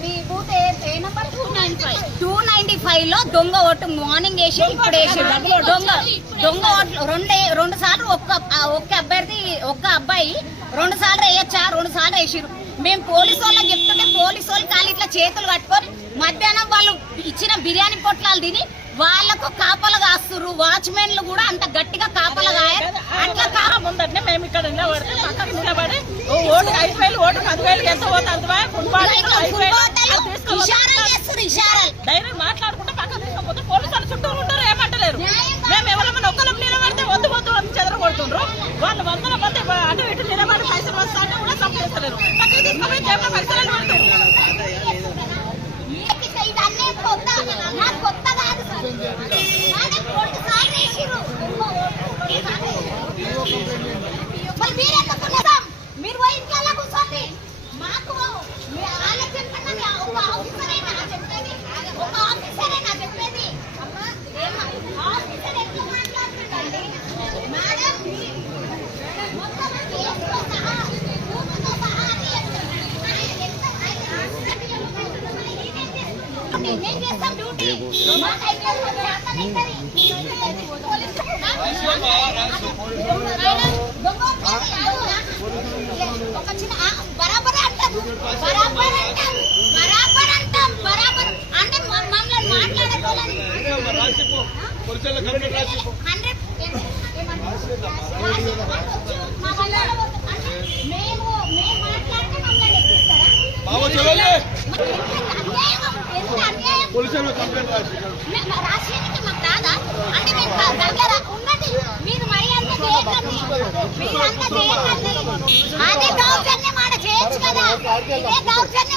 మీ booth ఏ number 295 లో దొంగ vote morning వేసి ఇప్పుడు వేసి దొంగ ఓట్లు రెండు సార్లు ఒక్క అబ్బాయి 2 సార్లు వేయచ్చా 2 సార్లు వేసిరు. మేము పోలీసు వాళ్ళకి చెప్తుంటే పోలీసు వాళ్ళు కాళ్ళు ఇట్లా చేతులు కట్టుకొని మధ్యాహ్నం వాళ్ళు ఇచ్చిన బిర్యానీ పొట్లాలు తిని వాళ్ళకు కాపలు కాస్తున్నారు. వాచ్మెన్లు కూడా అంత గట్టిగా కాపలు కాయారు. అట్లా ముందంటే మేము ఇక్కడ నిలబడితే పక్కన నిలబడి ఓటు 5,000 ఓటు 10,000 ఎంత పోతుంది డైరెక్ట్ మాట్లాడుకుంటే పక్కన తీసుకపోతే పోలీసు వాళ్ళు చుట్టూ ఉంటారు, ఏమంటలేరు. మేము ఎవరైనా ఒక్కరం నిలబడితే వద్దు అని చెదరగొడుతుండ్రు. వాళ్ళు 100 మంది అటు ఇటు నిలబడి పైసలు వస్తా అంటే కూడా సంపేస్తలేరు. పక్కన తీసుకుపోయి జేబులో పైసలు పడుతుంది. మీరు పోయి ఇంట్లో కూర్చోండి. మాకు ఆలోచన ఒక ఆఫీసరేనా చెప్పేది, ఒక ఆఫీసరేనా చెప్పేది. ఆఫీసర్ ఎట్లా మాట్లాడుతుందండి మేడం, మొత్తం కేసుతో సహా కూతుతో సహా నేను చేస్తాం డ్యూటీ. ఒక చిన్న బరాబర్ అంటాం అంటే మమ్మల్ని మాట్లాడకోవాలని మేము మాట్లాడితే మమ్మల్ని ఎక్కిస్తారా? రాష్ట్రానికి మాకు రాదా అంటే మేము దగ్గర ఉన్నది మీరు మరీ అంత చేయకండి. మీరు అంత చేయకండి. అదే దౌర్జన్యం ఆడ చేయొచ్చు కదా. ఇదే దౌర్జన్యం